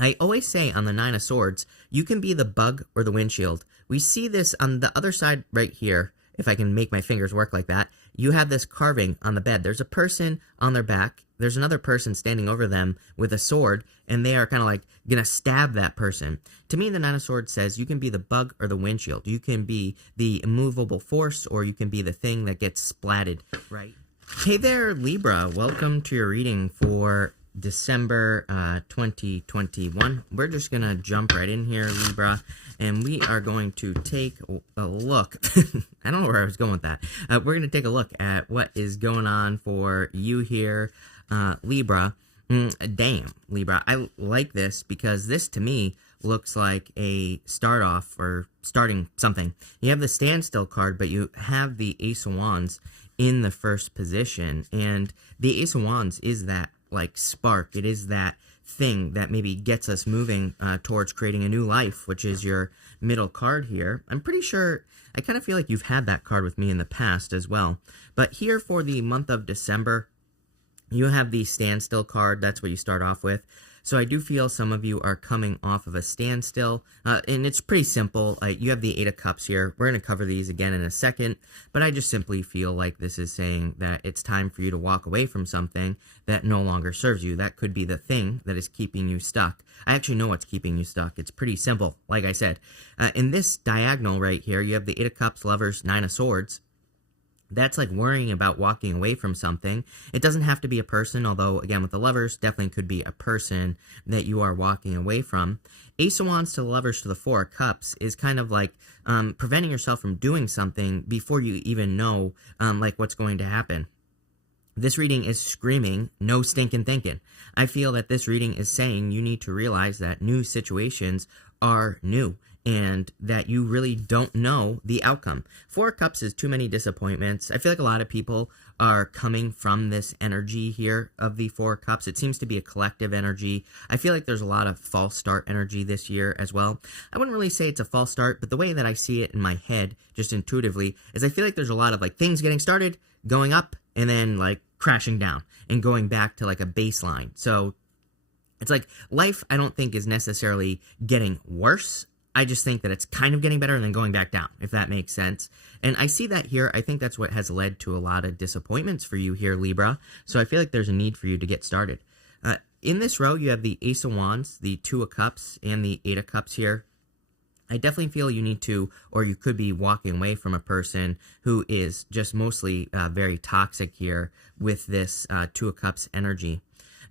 I always say on the Nine of Swords, you can be the bug or the windshield. We see this on the other side right here, if I can make my fingers work like that. You have this carving on the bed. There's a person on their back. There's another person standing over them with a sword, and they are kind of like going to stab that person. To me, the Nine of Swords says you can be the bug or the windshield. You can be the immovable force, or you can be the thing that gets splatted, right? Hey there, Libra. Welcome to your reading for December 2021. We're just gonna jump right in here, Libra, and we are going to take a look. I don't know where I was going with that. We're gonna take a look at what is going on for you here, Libra. Damn, Libra, I like this because this to me looks like a start off or starting something. You have the standstill card, but you have the Ace of Wands in the first position, and the Ace of Wands is that like spark. It is that thing that maybe gets us moving towards creating a new life, which is your middle card here. I'm pretty sure, I kind of feel like you've had that card with me in the past as well. But here for the month of December, you have the standstill card. That's what you start off with. So I do feel some of you are coming off of a standstill, and it's pretty simple. You have the Eight of Cups here. We're going to cover these again in a second, but I just simply feel like this is saying that it's time for you to walk away from something that no longer serves you. That could be the thing that is keeping you stuck. I actually know what's keeping you stuck. It's pretty simple, like I said. In this diagonal right here, you have the Eight of Cups, Lovers, Nine of Swords. That's like worrying about walking away from something. It doesn't have to be a person, although, again, with the Lovers, definitely could be a person that you are walking away from. Ace of Wands to the Lovers to the Four of Cups is kind of like preventing yourself from doing something before you even know like what's going to happen. This reading is screaming, no stinking thinking. I feel that this reading is saying you need to realize that new situations are new, and that you really don't know the outcome. Four of Cups is too many disappointments. I feel like a lot of people are coming from this energy here of the Four of Cups. It seems to be a collective energy. I feel like there's a lot of false start energy this year as well. I wouldn't really say it's a false start, but the way that I see it in my head, just intuitively, is I feel like there's a lot of like things getting started, going up, and then like crashing down and going back to like a baseline. So it's like life, I don't think, is necessarily getting worse. I just think that it's kind of getting better and then going back down, if that makes sense. And I see that here. I think that's what has led to a lot of disappointments for you here, Libra. So I feel like there's a need for you to get started. In this row, you have the Ace of Wands, the Two of Cups, and the Eight of Cups here. I definitely feel you need to, or you could be walking away from a person who is just mostly very toxic here with this Two of Cups energy.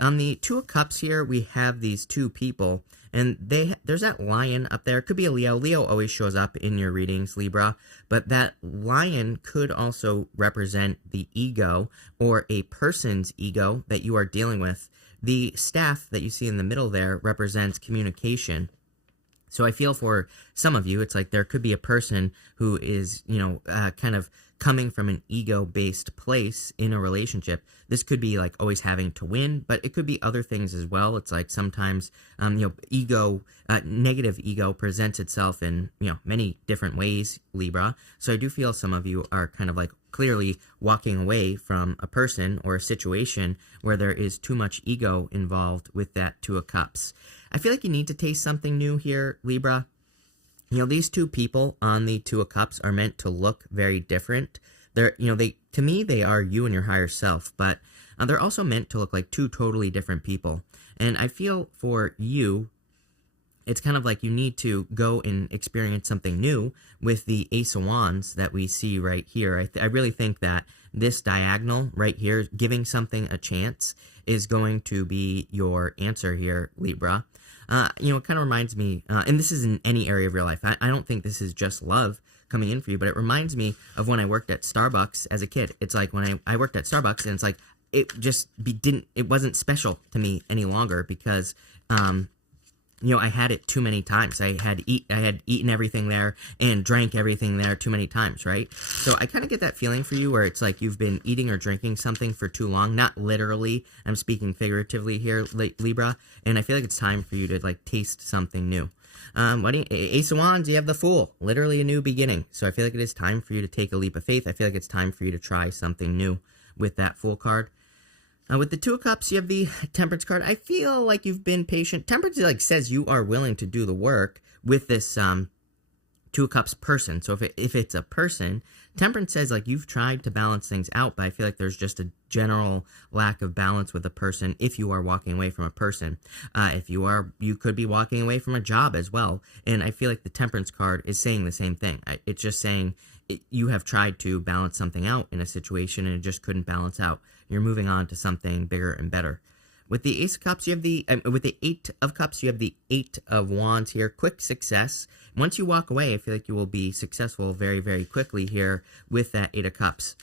On the Two of Cups here, we have these two people, and there's that lion up there. It could be a Leo. Leo always shows up in your readings, Libra, but that lion could also represent the ego or a person's ego that you are dealing with. The staff that you see in the middle there represents communication. So I feel for some of you, it's like there could be a person who is, kind of coming from an ego-based place in a relationship. This could be like always having to win, but it could be other things as well. It's like sometimes, negative ego presents itself in, many different ways, Libra. So I do feel some of you are kind of like clearly walking away from a person or a situation where there is too much ego involved with that Two of Cups. I feel like you need to taste something new here, Libra. These two people on the Two of Cups are meant to look very different. To me, they are you and your higher self, but they're also meant to look like two totally different people. And I feel for you, it's kind of like you need to go and experience something new with the Ace of Wands that we see right here. I really think that this diagonal right here, giving something a chance, is going to be your answer here, Libra. It kind of reminds me, and this is in any area of your life. I don't think this is just love coming in for you, but it reminds me of when I worked at Starbucks as a kid. It's like when I worked at Starbucks, and it's like it wasn't special to me any longer because I had it too many times. I had eaten everything there and drank everything there too many times, right? So I kind of get that feeling for you where it's like you've been eating or drinking something for too long. Not literally, I'm speaking figuratively here, Libra, and I feel like it's time for you to like taste something new. Ace of Wands, you have the Fool, literally a new beginning. So I feel like it is time for you to take a leap of faith. I feel like it's time for you to try something new with that Fool card. With the Two of Cups, you have the Temperance card. I feel like you've been patient. Temperance like says you are willing to do the work with this Two of Cups person. So if it's a person, Temperance says like you've tried to balance things out, but I feel like there's just a general lack of balance with a person if you are walking away from a person. If you are, you could be walking away from a job as well. And I feel like the Temperance card is saying the same thing. It's just saying you have tried to balance something out in a situation and it just couldn't balance out. You're moving on to something bigger and better. With the Ace of Cups, you have with the Eight of Cups, you have the Eight of Wands here. Quick success. Once you walk away, I feel like you will be successful very, very quickly here with that Eight of Cups.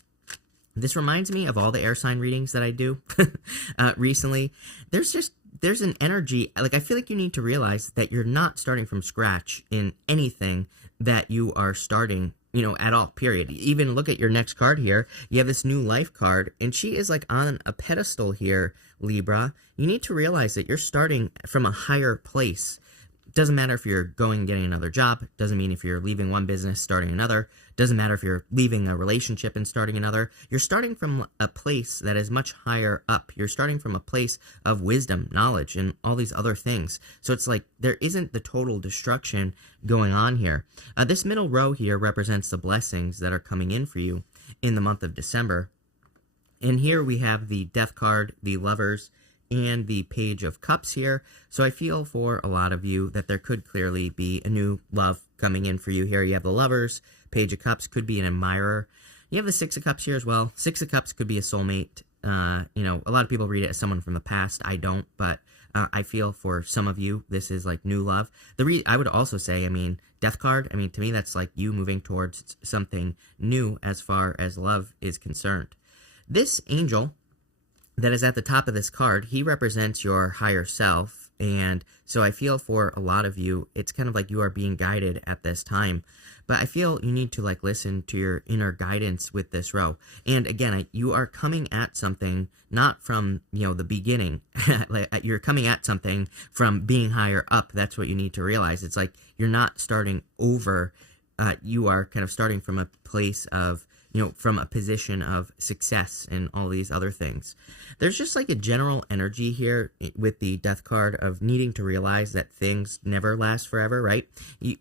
This reminds me of all the air sign readings that I do recently. There's an energy, like I feel like you need to realize that you're not starting from scratch in anything that you are starting, at all, period. Even look at your next card here. You have this new life card, and she is like on a pedestal here, Libra. You need to realize that you're starting from a higher place. Doesn't matter if you're going and getting another job. Doesn't mean if you're leaving one business, starting another. Doesn't matter if you're leaving a relationship and starting another. You're starting from a place that is much higher up. You're starting from a place of wisdom, knowledge, and all these other things. So it's like there isn't the total destruction going on here. This middle row here represents the blessings that are coming in for you in the month of December. And here we have the Death card, the Lovers, and the Page of Cups here. So I feel for a lot of you that there could clearly be a new love coming in for you here. You have the Lovers, Page of Cups could be an admirer. You have the Six of Cups here as well. Six of Cups could be a soulmate. A lot of people read it as someone from the past. I don't, but I feel for some of you, this is like new love. I would also say, Death card, to me, that's like you moving towards something new as far as love is concerned. This angel that is at the top of this card, he represents your higher self, and so I feel for a lot of you, it's kind of like you are being guided at this time, but I feel you need to listen to your inner guidance with this row. And again, you are coming at something not from the beginning. You're coming at something from being higher up. That's what you need to realize. It's like you're not starting over. You are kind of starting from a place of from a position of success and all these other things. There's just like a general energy here with the Death card of needing to realize that things never last forever, right?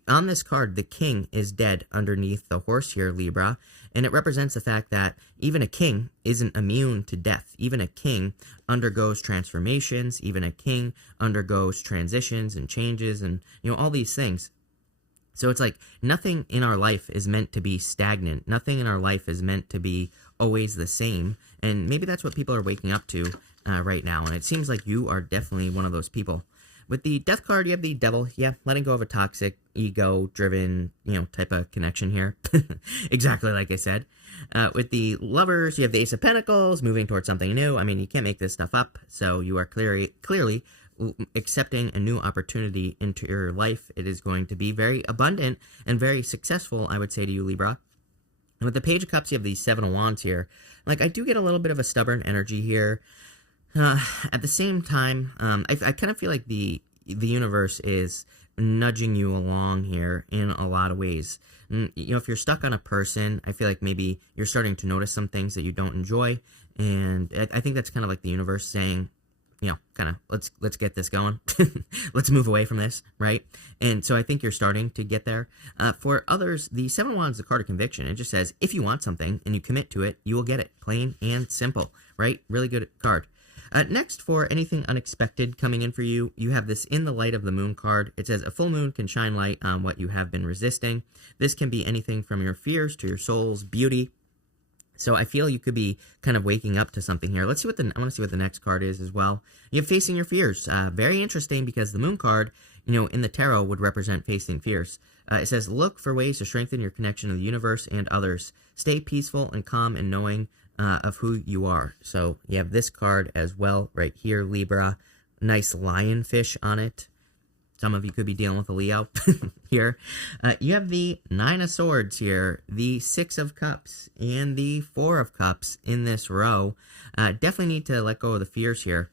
On this card, the King is dead underneath the horse here, Libra, and it represents the fact that even a king isn't immune to death. Even a king undergoes transformations. Even a king undergoes transitions and changes and, all these things. So it's like nothing in our life is meant to be stagnant. Nothing in our life is meant to be always the same. And maybe that's what people are waking up to right now. And it seems like you are definitely one of those people. With the Death card, you have the Devil. Yeah, letting go of a toxic, ego-driven, type of connection here. Exactly like I said. With the Lovers, you have the Ace of Pentacles, moving towards something new. You can't make this stuff up. So you are clearly accepting a new opportunity into your life. It is going to be very abundant and very successful, I would say to you, Libra. And with the Page of Cups, you have the Seven of Wands here. I do get a little bit of a stubborn energy here. At the same time, I kind of feel like the universe is nudging you along here in a lot of ways. If you're stuck on a person, I feel like maybe you're starting to notice some things that you don't enjoy. And I think that's kind of like the universe saying, let's get this going. Let's move away from this, right? And so I think you're starting to get there. For others, the Seven of Wands is a card of conviction. It just says, if you want something and you commit to it, you will get it. Plain and simple, right? Really good card. Next, for anything unexpected coming in for you, you have this In the Light of the Moon card. It says, a full moon can shine light on what you have been resisting. This can be anything from your fears to your soul's beauty. So I feel you could be kind of waking up to something here. I want to see what the next card is as well. You have Facing Your Fears. Very interesting because the Moon card, in the tarot would represent facing fears. It says, look for ways to strengthen your connection to the universe and others. Stay peaceful and calm in knowing of who you are. So you have this card as well right here, Libra. Nice lionfish on it. Some of you could be dealing with a Leo here. You have the Nine of Swords here, the Six of Cups, and the Four of Cups in this row. Definitely need to let go of the fears here.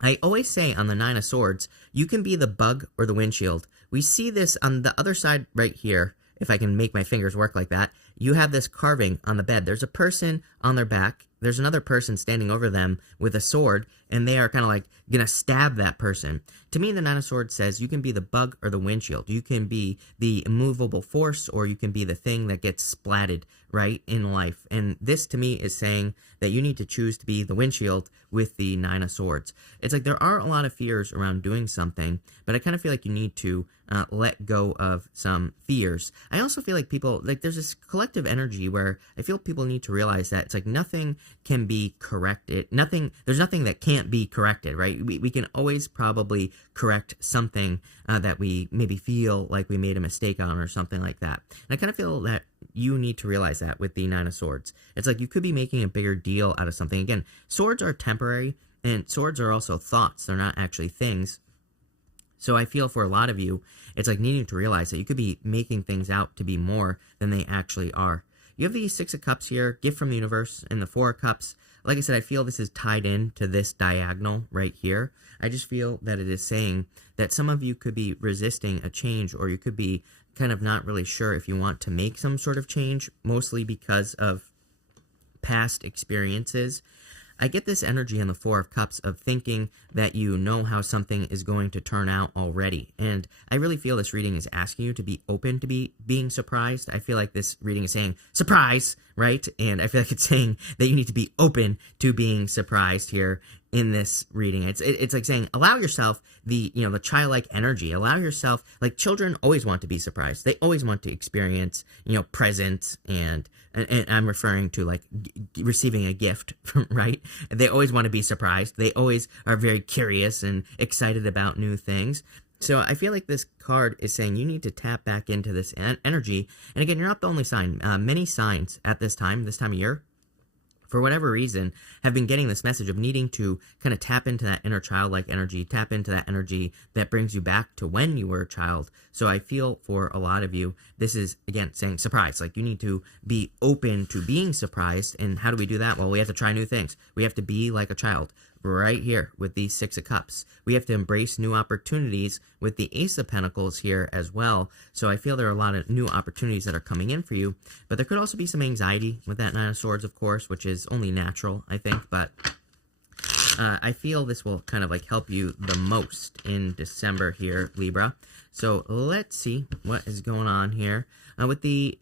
I always say on the Nine of Swords, you can be the bug or the windshield. We see this on the other side right here. If I can make my fingers work like that, you have this carving on the bed. There's a person on their back, there's another person standing over them with a sword, and they are kind of like gonna stab that person. To me, the Nine of Swords says you can be the bug or the windshield. You can be the immovable force, or you can be the thing that gets splatted, right, in life. And this, to me, is saying that you need to choose to be the windshield with the Nine of Swords. It's like there are a lot of fears around doing something, but I kind of feel like you need to let go of some fears. I also feel like people, like there's this collective energy where I feel people need to realize that it's like nothing can be corrected. There's nothing that can't be corrected, right? We can always probably correct something that we maybe feel like we made a mistake on or something like that. And I kind of feel that you need to realize that with the Nine of Swords. It's like you could be making a bigger deal out of something. Again, swords are temporary, and swords are also thoughts. They're not actually things. So I feel for a lot of you, it's like needing to realize that you could be making things out to be more than they actually are. You have the Six of Cups here, gift from the universe, and the Four of Cups. Like I said, I feel this is tied in to this diagonal right here. I just feel that it is saying that some of you could be resisting a change, or you could be kind of not really sure if you want to make some sort of change, mostly because of past experiences. I get this energy in the Four of Cups of thinking that you know how something is going to turn out already. And I really feel this reading is asking you to be open to being surprised. I feel like this reading is saying, surprise, right? And I feel like it's saying that you need to be open to being surprised here in this reading. It's like saying, allow yourself the childlike energy. Allow yourself, like children always want to be surprised. They always want to experience, presents and I'm referring to like receiving a gift, right? They always want to be surprised. They always are very curious and excited about new things. So I feel like this card is saying you need to tap back into this energy. And again, you're not the only sign. Many signs at this time of year, for whatever reason, have been getting this message of needing to kind of tap into that inner childlike energy, tap into that energy that brings you back to when you were a child. So I feel for a lot of you, this is, again, saying surprise. Like, you need to be open to being surprised. And how do we do that? Well, we have to try new things. We have to be like a child right here with the Six of Cups. We have to embrace new opportunities with the Ace of Pentacles here as well. So I feel there are a lot of new opportunities that are coming in for you, but there could also be some anxiety with that Nine of Swords, of course, which is only natural, I think, but I feel this will kind of like help you the most in December here, Libra. So let's see what is going on here. With the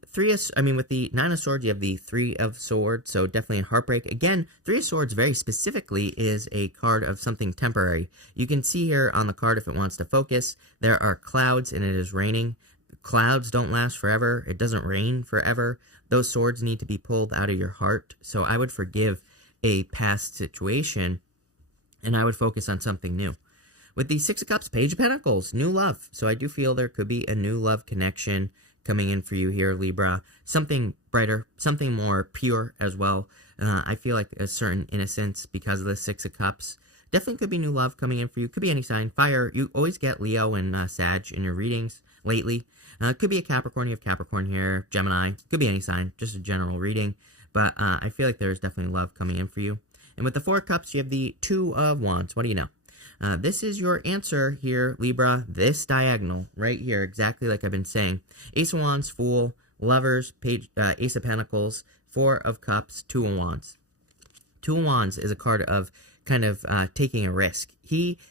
Nine of Swords, you have the Three of Swords, so definitely a heartbreak. Again, Three of Swords very specifically is a card of something temporary. You can see here on the card, if it wants to focus, there are clouds and it is raining. Clouds don't last forever. It doesn't rain forever. Those swords need to be pulled out of your heart. So I would forgive a past situation and I would focus on something new. With the Six of Cups, Page of Pentacles, new love. So I do feel there could be a new love connection coming in for you here, Libra. Something brighter, something more pure as well. I feel like a certain innocence because of the Six of Cups. Definitely could be new love coming in for you. Could be any sign. Fire, you always get Leo and Sag in your readings lately. Could be a Capricorn. You have Capricorn here. Gemini. Could be any sign. Just a general reading. But I feel like there's definitely love coming in for you. And with the Four of Cups, you have the Two of Wands. What do you know? This is your answer here, Libra. This diagonal right here, exactly like I've been saying. Ace of Wands, Fool, Lovers, Ace of Pentacles, Four of Cups, Two of Wands. Two of Wands is a card of kind of taking a risk.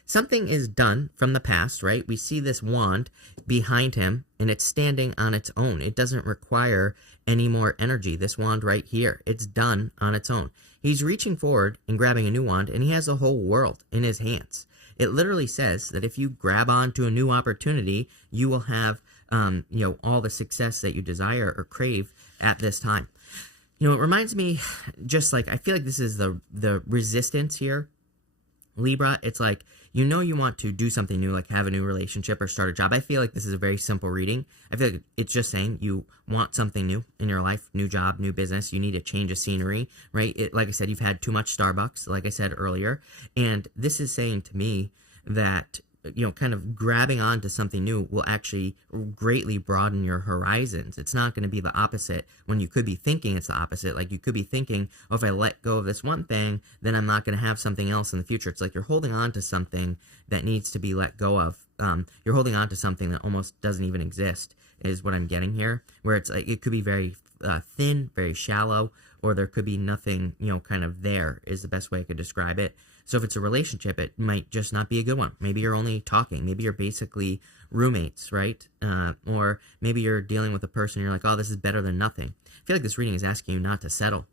Something is done from the past, right? We see this wand behind him, and it's standing on its own. It doesn't require any more energy. This wand right here, it's done on its own. He's reaching forward and grabbing a new wand, and he has the whole world in his hands. It literally says that if you grab onto a new opportunity, you will have, all the success that you desire or crave at this time. It reminds me, just like, I feel like this is the resistance here, Libra. It's like, you want to do something new, like have a new relationship or start a job. I feel like this is a very simple reading. I feel like it's just saying you want something new in your life, new job, new business. You need a change of scenery, right? Like I said, you've had too much Starbucks, like I said earlier. And this is saying to me that, kind of grabbing onto something new will actually greatly broaden your horizons. It's not going to be the opposite when you could be thinking it's the opposite. Like you could be thinking, oh, if I let go of this one thing, then I'm not going to have something else in the future. It's like you're holding on to something that needs to be let go of. You're holding on to something that almost doesn't even exist, is what I'm getting here, where it's like it could be very thin, very shallow, or there could be nothing, kind of there is the best way I could describe it. So if it's a relationship, it might just not be a good one. Maybe you're only talking. Maybe you're basically roommates, right? Or maybe you're dealing with a person, you're like, oh, this is better than nothing. I feel like this reading is asking you not to settle,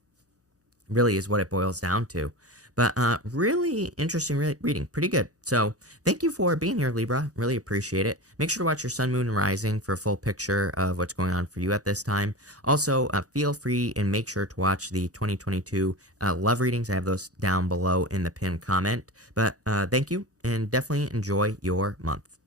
really is what it boils down to. But really interesting reading. Pretty good. So thank you for being here, Libra. Really appreciate it. Make sure to watch your sun, moon, and rising for a full picture of what's going on for you at this time. Also, feel free and make sure to watch the 2022 love readings. I have those down below in the pinned comment. But thank you, and definitely enjoy your month.